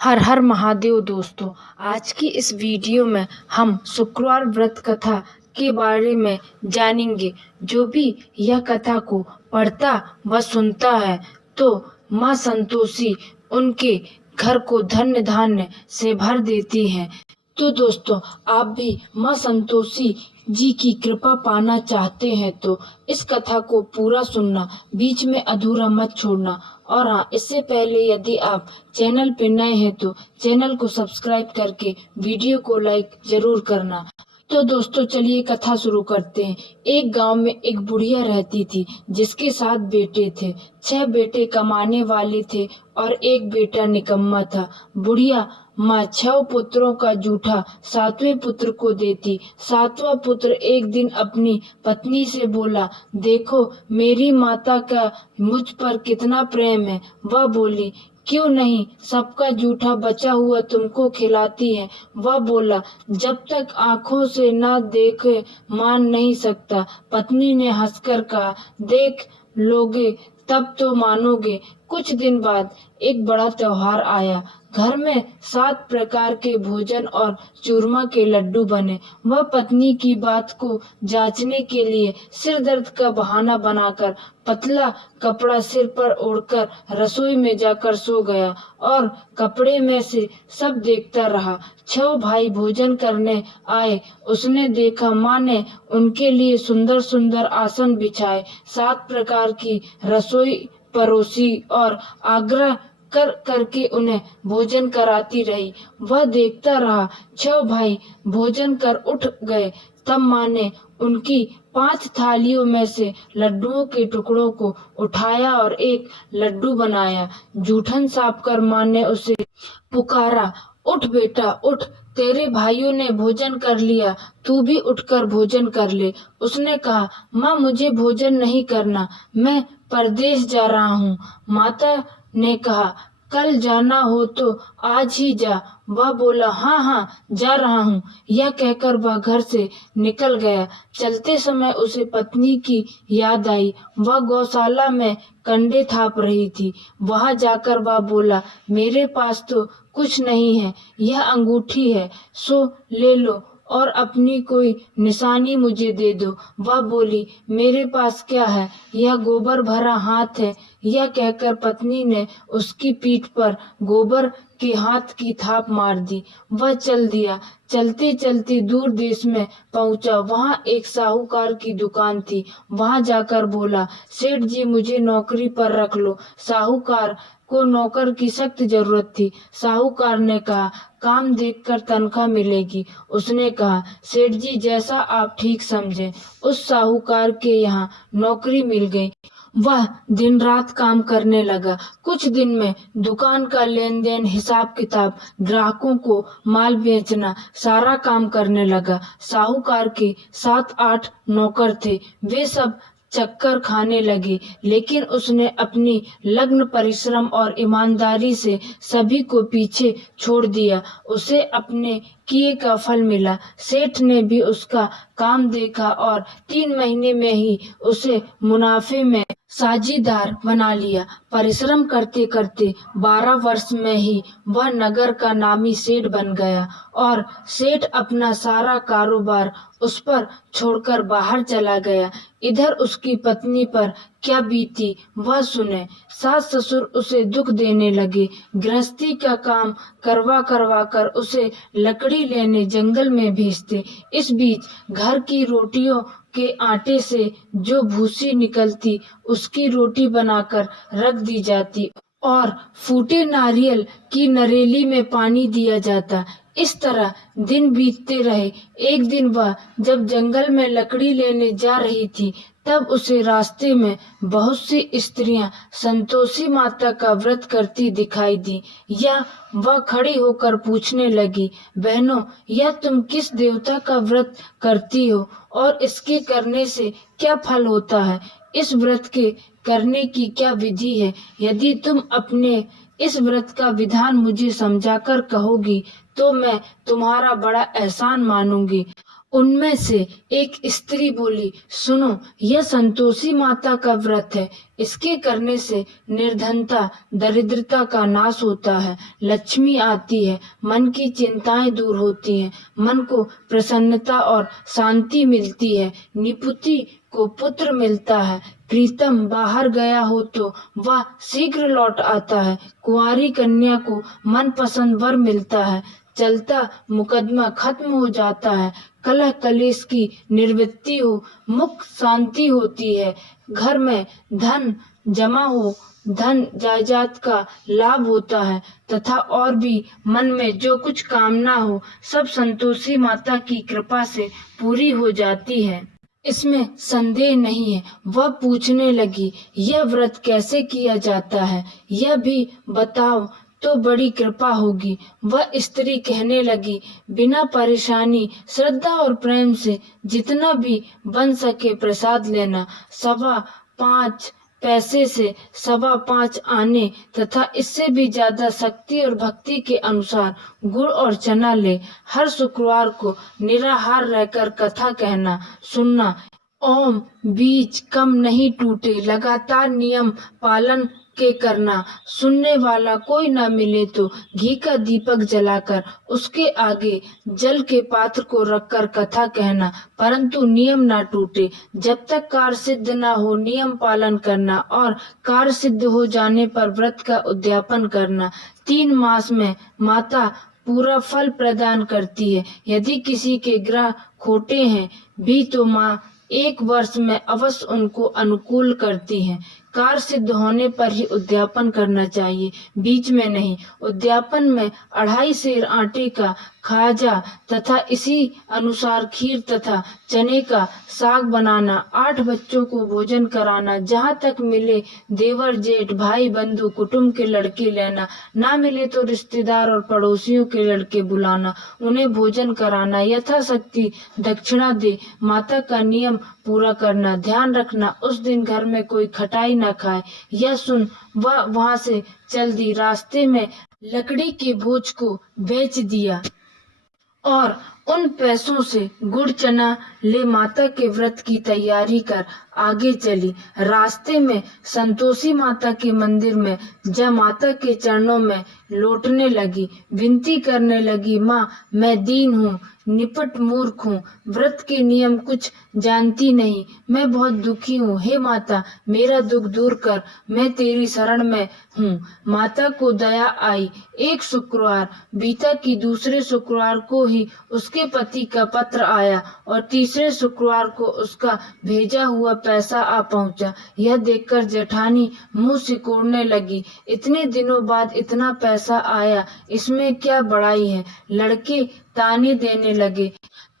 हर हर महादेव दोस्तों। आज की इस वीडियो में हम शुक्रवार व्रत कथा के बारे में जानेंगे। जो भी यह कथा को पढ़ता व सुनता है तो माँ संतोषी उनके घर को धन्य धान्य से भर देती हैं। तो दोस्तों, आप भी माँ संतोषी जी की कृपा पाना चाहते हैं तो इस कथा को पूरा सुनना, बीच में अधूरा मत छोड़ना। और हाँ, इससे पहले यदि आप चैनल पे नए हैं तो चैनल को सब्सक्राइब करके वीडियो को लाइक जरूर करना। तो दोस्तों, चलिए कथा शुरू करते हैं। एक गांव में एक बुढ़िया रहती थी जिसके 7 बेटे थे। 6 बेटे कमाने वाले थे और एक बेटा निकम्मा था। बुढ़िया माँ 6 पुत्रों का जूठा 7वें पुत्र को देती। 7वां पुत्र एक दिन अपनी पत्नी से बोला, देखो मेरी माता का मुझ पर कितना प्रेम है। वह बोली, क्यों नहीं, सबका जूठा बचा हुआ तुमको खिलाती है। वह बोला, जब तक आंखों से ना देखे मान नहीं सकता। पत्नी ने हंसकर कहा, देख लोगे तब तो मानोगे। कुछ दिन बाद एक बड़ा त्योहार आया। घर में 7 प्रकार के भोजन और चूरमा के लड्डू बने। वह पत्नी की बात को जांचने के लिए सिर दर्द का बहाना बनाकर पतला कपड़ा सिर पर ओढ़कर रसोई में जाकर सो गया और कपड़े में से सब देखता रहा। 6 भाई भोजन करने आए। उसने देखा माँ ने उनके लिए सुंदर सुंदर आसन बिछाए, 7 प्रकार की रसोई परोसी और आग्रह कर करके उन्हें भोजन कराती रही। वह देखता रहा। 6 भाई भोजन कर उठ गए। तब माँ ने उनकी 5 थालियों में से लड्डुओं के टुकड़ों को उठाया और एक लड्डू बनाया। जूठन साफ कर माँ ने उसे पुकारा, उठ बेटा उठ, तेरे भाइयों ने भोजन कर लिया, तू भी उठकर भोजन कर ले। उसने कहा, माँ मुझे भोजन नहीं करना, मैं परदेश जा रहा हूँ। माता ने कहा, कल जाना हो तो आज ही जा। वह बोला, हाँ हाँ जा रहा हूँ। यह कहकर वह घर से निकल गया। चलते समय उसे पत्नी की याद आई। वह गौशाला में कंडे थाप रही थी। वहां जाकर वह बोला, मेरे पास तो कुछ नहीं है, यह अंगूठी है, सो ले लो और अपनी कोई निशानी मुझे दे दो। वह बोली, मेरे पास क्या है, यह गोबर भरा हाथ है। यह कहकर पत्नी ने उसकी पीठ पर गोबर के हाथ की थाप मार दी। वह चल दिया। चलते चलते दूर देश में पहुंचा। वहां एक साहूकार की दुकान थी। वहां जाकर बोला, सेठ जी मुझे नौकरी पर रख लो। साहूकार को नौकर की सख्त जरूरत थी। साहूकार ने कहा, काम देखकर तनख्वाह मिलेगी। उसने कहा, सेठ जी जैसा आप ठीक समझे। उस साहूकार के यहाँ नौकरी मिल गई। वह दिन रात काम करने लगा। कुछ दिन में दुकान का लेन देन, हिसाब किताब, ग्राहकों को माल बेचना, सारा काम करने लगा। साहूकार के 7-8 नौकर थे। वे सब चक्कर खाने लगे, लेकिन उसने अपनी लग्न परिश्रम और ईमानदारी से सभी को पीछे छोड़ दिया। उसे अपने किए का फल मिला। सेठ ने भी उसका काम देखा और 3 महीने में ही उसे मुनाफे में साझीदार बना लिया। परिश्रम करते करते 12 वर्ष में ही वह नगर का नामी सेठ बन गया और सेठ अपना सारा कारोबार उस पर छोड़कर बाहर चला गया। इधर उसकी पत्नी पर क्या बीती वह सुने। सास ससुर उसे दुख देने लगे। गृहस्थी का काम करवा करवा कर उसे लकड़ी लेने जंगल में भेजते। इस बीच घर की रोटियों के आटे से जो भूसी निकलती उसकी रोटी बनाकर रख दी जाती और फूटे नारियल की नरेली में पानी दिया जाता। इस तरह दिन बीतते रहे। एक दिन वह जब जंगल में लकड़ी लेने जा रही थी, तब उसे रास्ते में बहुत सी स्त्रियां संतोषी माता का व्रत करती दिखाई दी। या वह खड़ी होकर पूछने लगी, बहनों यह तुम किस देवता का व्रत करती हो और इसके करने से क्या फल होता है? इस व्रत के करने की क्या विधि है? यदि तुम अपने इस व्रत का विधान मुझे समझाकर कहोगी तो मैं तुम्हारा बड़ा एहसान मानूंगी। उनमें से एक स्त्री बोली, सुनो, यह संतोषी माता का व्रत है। इसके करने से निर्धनता, दरिद्रता का नाश होता है, लक्ष्मी आती है, मन की चिंताएं दूर होती हैं, मन को प्रसन्नता और शांति मिलती है, निपुति को पुत्र मिलता है, प्रीतम बाहर गया हो तो वह शीघ्र लौट आता है, कुंवारी कन्या को मनपसंद वर मिलता है, चलता मुकदमा खत्म हो जाता है, कलह कलेश की निवृत्ति हो, मुख शांति होती है, घर में धन जमा हो, धन जायदाद का लाभ होता है तथा और भी मन में जो कुछ कामना हो सब संतोषी माता की कृपा से पूरी हो जाती है। इसमें संदेह नहीं है। वह पूछने लगी, यह व्रत कैसे किया जाता है, यह भी बताओ तो बड़ी कृपा होगी। वह स्त्री कहने लगी, बिना परेशानी, श्रद्धा और प्रेम से जितना भी बन सके प्रसाद लेना, 5.25 पैसे से 5.25 आने तथा इससे भी ज्यादा शक्ति और भक्ति के अनुसार गुड़ और चना ले। हर शुक्रवार को निराहार रहकर कथा कहना सुनना। ओम बीज कम नहीं टूटे, लगातार नियम पालन के करना। सुनने वाला कोई न मिले तो घी का दीपक जलाकर उसके आगे जल के पात्र को रखकर कथा कहना, परंतु नियम ना टूटे। जब तक कार्य सिद्ध न हो नियम पालन करना और कार्य सिद्ध हो जाने पर व्रत का उद्यापन करना। 3 मास में माता पूरा फल प्रदान करती है। यदि किसी के ग्रह खोटे हैं भी तो माँ 1 वर्ष में अवश्य उनको अनुकूल करती हैं। कार्य सिद्ध होने पर ही उद्यापन करना चाहिए, बीच में नहीं। उद्यापन में 2.5 सेर आटे का खाजा तथा इसी अनुसार खीर तथा चने का साग बनाना, 8 बच्चों को भोजन कराना, जहाँ तक मिले देवर जेठ भाई बंधु कुटुंब के लड़के लेना, ना मिले तो रिश्तेदार और पड़ोसियों के लड़के बुलाना, उन्हें भोजन कराना, यथाशक्ति दक्षिणा दे, माता का नियम पूरा करना। ध्यान रखना उस दिन घर में कोई खटाई न खाए। यह सुन वह वहां से चल दी। रास्ते में लकड़ी के बोझ को बेच दिया और उन पैसों से गुड़ चना ले माता के व्रत की तैयारी कर आगे चली। रास्ते में संतोषी माता के मंदिर में जब माता के चरणों में लौटने लगी, विनती करने लगी, माँ मैं दीन हूँ, निपट मूर्ख हूँ, व्रत के नियम कुछ जानती नहीं, मैं बहुत दुखी हूँ। हे माता मेरा दुख दूर कर, मैं तेरी शरण में हूँ। माता को दया आई। एक शुक्रवार बीता कि दूसरे शुक्रवार को ही उसके पति का पत्र आया और तीसरे शुक्रवार को उसका भेजा हुआ पैसा आ पहुंचा। यह देखकर जेठानी मुंह सिकोड़ने लगी। इतने दिनों बाद इतना पैसा आया, इसमें क्या बड़ाई है। लड़के ताने देने लगे।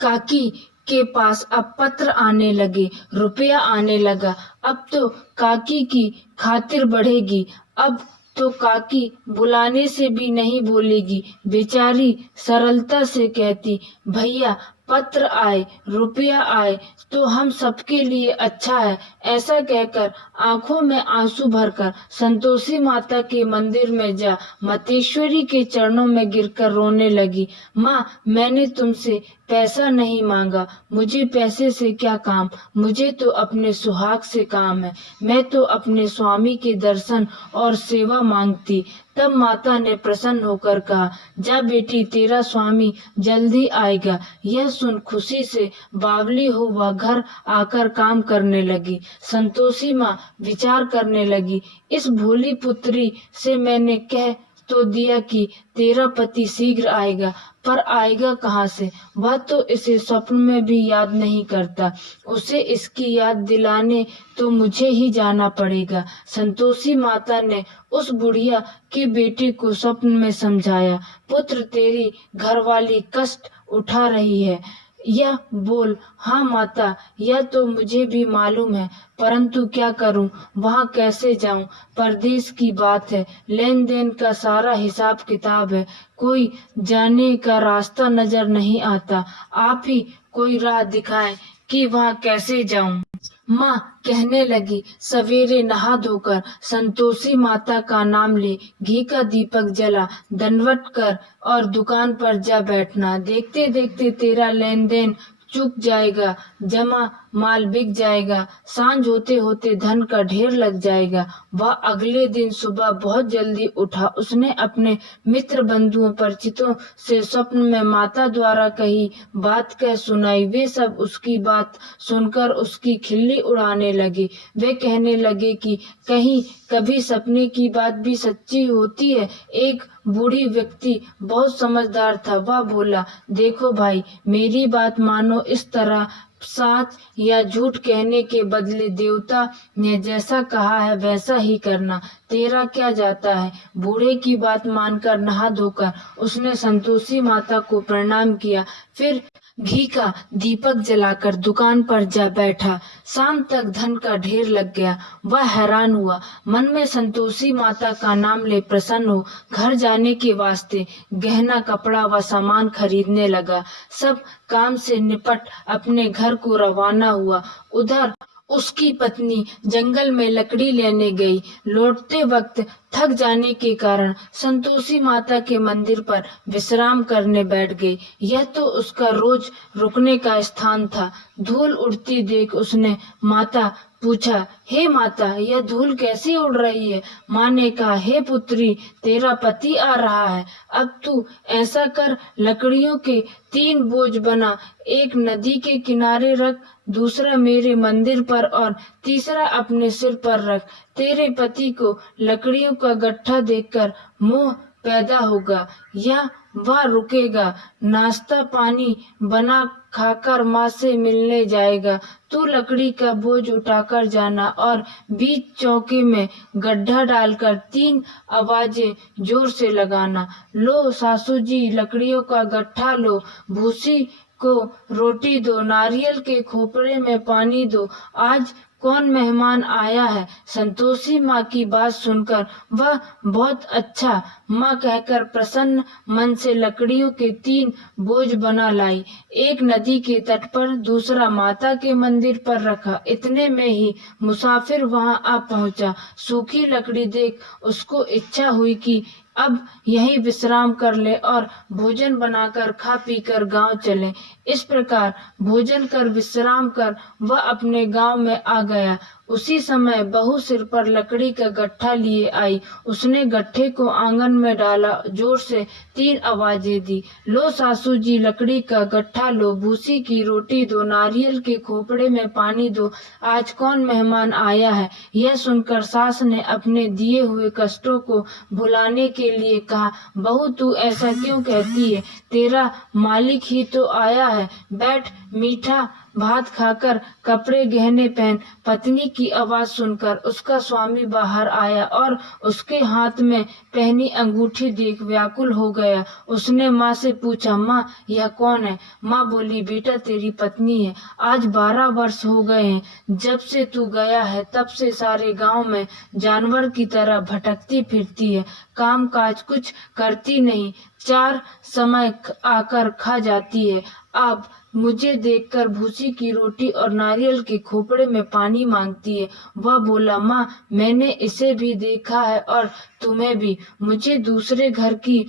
काकी के पास अब पत्र आने लगे, रुपया आने लगा। अब तो काकी की खातिर बढ़ेगी। अब तो काकी बुलाने से भी नहीं बोलेगी। बेचारी सरलता से कहती, भैया पत्र आए, रुपया आए तो हम सबके लिए अच्छा है। ऐसा कहकर आंखों में आंसू भरकर संतोषी माता के मंदिर में जा मतेश्वरी के चरणों में गिरकर रोने लगी। माँ मैंने तुमसे पैसा नहीं मांगा, मुझे पैसे से क्या काम, मुझे तो अपने सुहाग से काम है। मैं तो अपने स्वामी के दर्शन और सेवा मांगती। तब माता ने प्रसन्न होकर कहा, जा बेटी तेरा स्वामी जल्दी आएगा। यह सुन खुशी से बावली हो वह घर आकर काम करने लगी। संतोषी माँ विचार करने लगी, इस भोली पुत्री से मैंने कह तो दिया कि तेरा पति शीघ्र आएगा, पर आएगा कहाँ से? वह तो इसे स्वप्न में भी याद नहीं करता। उसे इसकी याद दिलाने तो मुझे ही जाना पड़ेगा। संतोषी माता ने उस बुढ़िया के बेटे को स्वप्न में समझाया, पुत्र तेरी घरवाली कष्ट उठा रही है। यह बोल, हाँ माता यह तो मुझे भी मालूम है, परंतु क्या करूं, वहां कैसे जाऊं? परदेश की बात है, लेन देन का सारा हिसाब किताब है, कोई जाने का रास्ता नजर नहीं आता। आप ही कोई राह दिखाएं कि वहां कैसे जाऊं। माँ कहने लगी, सवेरे नहा धोकर संतोषी माता का नाम ले, घी का दीपक जला, दंडवत कर और दुकान पर जा बैठना। देखते देखते तेरा लेन देन चूक जाएगा, जमा माल बिक जाएगा, सांझ होते होते धन का ढेर लग जाएगा। वह अगले दिन सुबह बहुत जल्दी उठा। उसने अपने मित्र बंधुओं परिचितों से स्वप्न में माता द्वारा कही बात कह सुनाई। वे सब उसकी बात सुनकर उसकी खिल्ली उड़ाने लगे। वे कहने लगे कि कहीं कभी सपने की बात भी सच्ची होती है। एक बूढ़ी व्यक्ति बहुत समझदार था। वह बोला, देखो भाई, मेरी बात मानो। इस तरह सच या झूठ कहने के बदले देवता ने जैसा कहा है वैसा ही करना। तेरा क्या जाता है। बूढ़े की बात मानकर नहा धोकर उसने संतोषी माता को प्रणाम किया। फिर घी का दीपक जलाकर दुकान पर जा बैठा। शाम तक धन का ढेर लग गया। वह हैरान हुआ। मन में संतोषी माता का नाम ले प्रसन्न हो घर जाने के वास्ते गहना कपड़ा व सामान खरीदने लगा। सब काम से निपट अपने घर को रवाना हुआ। उधर उसकी पत्नी जंगल में लकड़ी लेने गई। लौटते वक्त थक जाने के कारण संतोषी माता के मंदिर पर विश्राम करने बैठ गई। यह तो उसका रोज रुकने का स्थान था। धूल उड़ती देख उसने माता पूछा, हे माता, यह धूल कैसी उड़ रही है। माँ ने कहा, हे पुत्री, तेरा पति आ रहा है। अब तू ऐसा कर, लकड़ियों के 3 बोझ बना, एक नदी के किनारे रख, दूसरा मेरे मंदिर पर और तीसरा अपने सिर पर रख। तेरे पति को लकड़ियों का गट्ठा देखकर मोह पैदा होगा या वह रुकेगा। नाश्ता पानी बना खाकर माँ से मिलने जाएगा। तू लकड़ी का बोझ उठाकर जाना और बीच चौके में गड्ढा डालकर 3 आवाजें जोर से लगाना। लो सासू जी, लकड़ियों का गट्ठा लो, भूसी को रोटी दो, नारियल के खोपड़े में पानी दो, आज कौन मेहमान आया है। संतोषी माँ की बात सुनकर वह बहुत अच्छा माँ कहकर प्रसन्न मन से लकड़ियों के 3 बोझ बना लाई। एक नदी के तट पर, दूसरा माता के मंदिर पर रखा। इतने में ही मुसाफिर वहां आ पहुंचा। सूखी लकड़ी देख उसको इच्छा हुई कि अब यहीं विश्राम कर ले और भोजन बनाकर खा पीकर गांव चले। इस प्रकार भोजन कर विश्राम कर वह अपने गांव में आ गया। उसी समय बहू सिर पर लकड़ी का गट्ठा लिए आई। उसने गट्ठे को आंगन में डाला, जोर से 3 आवाजें दी। लो सासू जी, लकड़ी का गट्ठा लो, भूसी की रोटी दो, नारियल के खोपड़े में पानी दो, आज कौन मेहमान आया है। यह सुनकर सास ने अपने दिए हुए कष्टों को भुलाने के लिए कहा, बहू तू ऐसा क्यों कहती है, तेरा मालिक ही तो आया है। बैठ, मीठा भात खाकर कपड़े गहने पहन। पत्नी की आवाज सुनकर उसका स्वामी बाहर आया और उसके हाथ में पहनी अंगूठी देख व्याकुल हो गया। उसने माँ से पूछा, माँ यह कौन है। माँ बोली, बेटा तेरी पत्नी है। आज 12 वर्ष हो गए हैं जब से तू गया है, तब से सारे गांव में जानवर की तरह भटकती फिरती है, काम काज कुछ करती नहीं, 4 समय आकर खा जाती है। अब मुझे देखकर भूसी की रोटी और नारियल के खोपड़े में पानी मांगती है। वह बोला, माँ मैंने इसे भी देखा है और तुम्हें भी। मुझे दूसरे घर की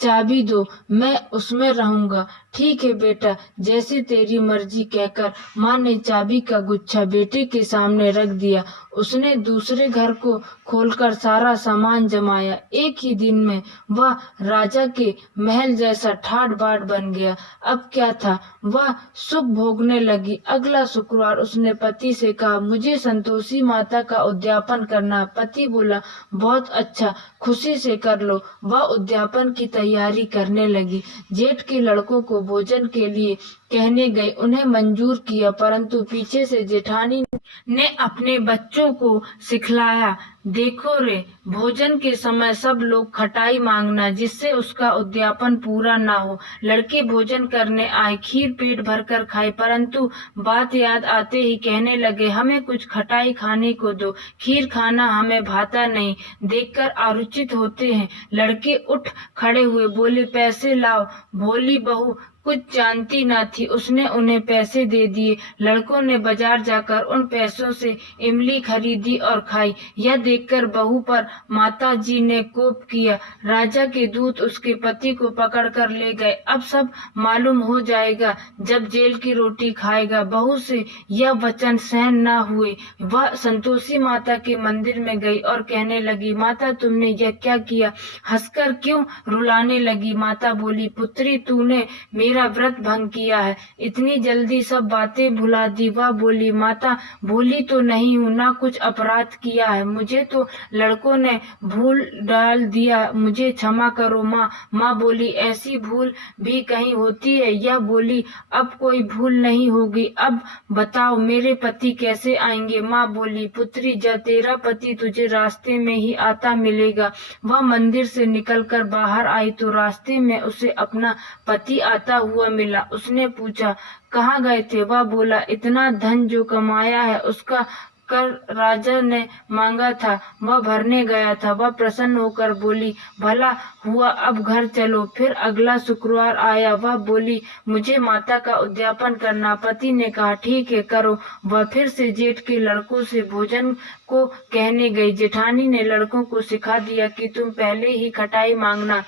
चाबी दो, मैं उसमें रहूंगा। ठीक है बेटा, जैसे तेरी मर्जी, कहकर माँ ने चाबी का गुच्छा बेटे के सामने रख दिया। उसने दूसरे घर को खोलकर सारा सामान जमाया। एक ही दिन में वह राजा के महल जैसा ठाट बाट बन गया। अब क्या था, वह सुख भोगने लगी। अगला शुक्रवार उसने पति से कहा, मुझे संतोषी माता का उद्यापन करना। पति बोला, बहुत अच्छा, खुशी से कर लो। वह उद्यापन की तैयारी करने लगी। जेठ के लड़कों को भोजन के लिए कहने गए, उन्हें मंजूर किया, परंतु पीछे से जेठानी ने अपने बच्चों को सिखलाया, देखो रे, भोजन के समय सब लोग खटाई मांगना, जिससे उसका उद्यापन पूरा ना हो। लड़के भोजन करने आए, खीर पेट भरकर खाए, परंतु बात याद आते ही कहने लगे, हमें कुछ खटाई खाने को दो, खीर खाना हमें भाता नहीं, देखकर आरुचित होते हैं। लड़के उठ खड़े हुए, बोले, पैसे लाओ। भोली बहू कुछ जानती न थी। उसने उन्हें पैसे दे दिए। लड़कों ने बाजार जाकर उन पैसों से इमली खरीदी और खाई। यह देखकर बहू पर माता जी ने कोप किया। राजा के दूत उसके पति को पकड़कर ले गए। अब सब मालूम हो जाएगा जब जेल की रोटी खाएगा। बहू से यह वचन सहन न हुए। वह संतोषी माता के मंदिर में गई और कहने लगी, माता तुमने यह क्या किया? हंसकर क्यों रुलाने लगी? माता बोली, पुत्री तूने मेरा व्रत भंग किया है, इतनी जल्दी सब बातें भुला दी। वह बोली, माता भूली तो नहीं हूँ, ना कुछ अपराध किया है, मुझे तो लड़कों ने भूल डाल दिया, मुझे क्षमा करो माँ। माँ बोली, ऐसी भूल भी कहीं होती है? यह बोली, अब कोई भूल नहीं होगी। अब बताओ मेरे पति कैसे आएंगे? माँ बोली, पुत्री जब तेरा पति तुझे रास्ते में ही आता मिलेगा। वह मंदिर से निकलकर बाहर आई तो रास्ते में उसे अपना पति आता हुआ मिला। उसने पूछा, कहाँ गए थे? वह बोला, इतना धन जो कमाया है उसका कर राजा ने मांगा था, वह भरने गया था। वह प्रसन्न होकर बोली, भला हुआ, अब घर चलो। फिर अगला शुक्रवार आया। वह बोली, मुझे माता का उद्यापन करना। पति ने कहा, ठीक है करो। वह फिर से जेठ के लड़कों से भोजन को कहने गई। जेठानी ने लड़कों को सिखा दिया कि तुम पहले ही खटाई मांगना।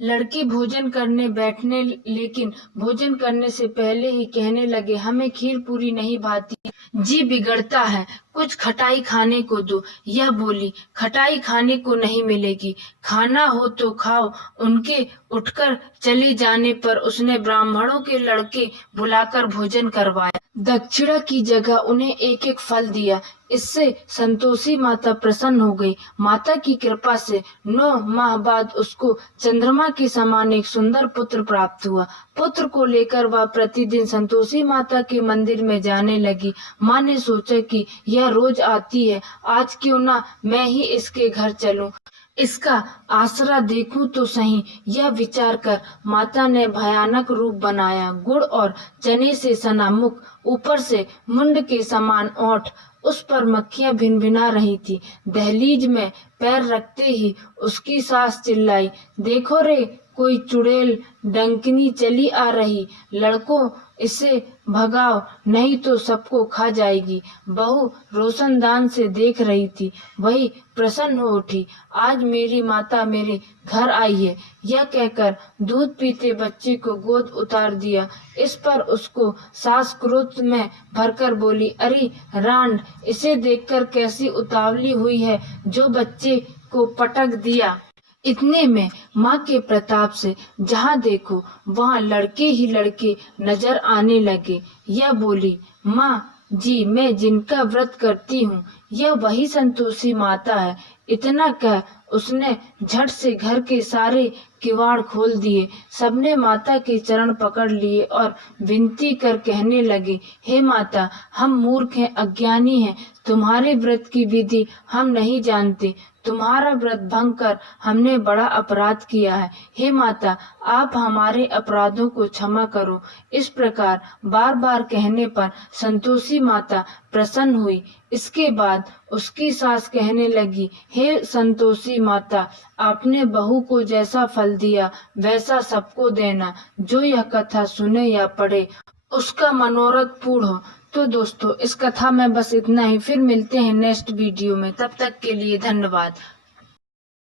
लड़के भोजन करने बैठने, लेकिन भोजन करने से पहले ही कहने लगे, हमें खीर पूरी नहीं भाती, जी बिगड़ता है, कुछ खटाई खाने को दो। यह बोली, खटाई खाने को नहीं मिलेगी, खाना हो तो खाओ। उनके उठकर चले जाने पर उसने ब्राह्मणों के लड़के बुलाकर भोजन करवाया। दक्षिणा की जगह उन्हें एक एक फल दिया। इससे संतोषी माता प्रसन्न हो गई। माता की कृपा से 9 माह बाद उसको चंद्रमा के समान एक सुंदर पुत्र प्राप्त हुआ। पुत्र को लेकर वह प्रतिदिन संतोषी माता के मंदिर में जाने लगी। माँ ने सोचा कि यह रोज आती है, आज क्यों ना मैं ही इसके घर चलूं, इसका आसरा देखूं तो सही। यह विचार कर माता ने भयानक रूप बनाया। गुड़ और चने से सना मुख, ऊपर से मुंड के समान ओंठ, उस पर मक्खियां भिनभिना रही थी। दहलीज में पैर रखते ही उसकी सास चिल्लाई, देखो रे, कोई चुड़ैल डंकिनी चली आ रही, लड़कों इसे भगाओ नहीं तो सबको खा जाएगी। बहू रोशनदान से देख रही थी, वही प्रसन्न हो उठी, आज मेरी माता मेरे घर आई है। यह कहकर दूध पीते बच्चे को गोद उतार दिया। इस पर उसको सास क्रोध में भरकर बोली, अरे रांड, इसे देखकर कैसी उतावली हुई है, जो बच्चे को पटक दिया। इतने में माँ के प्रताप से जहाँ देखो वहाँ लड़के ही लड़के नजर आने लगे। यह बोली, माँ जी, मैं जिनका व्रत करती हूँ यह वही संतोषी माता है। इतना कह उसने झट से घर के सारे किवाड़ खोल दिए। सबने माता के चरण पकड़ लिए और विनती कर कहने लगे, हे माता, हम मूर्ख हैं, अज्ञानी हैं, तुम्हारे व्रत की विधि हम नहीं जानते, तुम्हारा व्रत भंग कर हमने बड़ा अपराध किया है। हे माता, आप हमारे अपराधों को क्षमा करो। इस प्रकार बार बार कहने पर संतोषी माता प्रसन्न हुई। इसके बाद उसकी सास कहने लगी, हे संतोषी माता, आपने बहू को जैसा फल दिया वैसा सबको देना। जो यह कथा सुने या पढ़े उसका मनोरथ पूर्ण हो। तो दोस्तों, इस कथा में बस इतना ही। फिर मिलते हैं नेक्स्ट वीडियो में। तब तक के लिए धन्यवाद।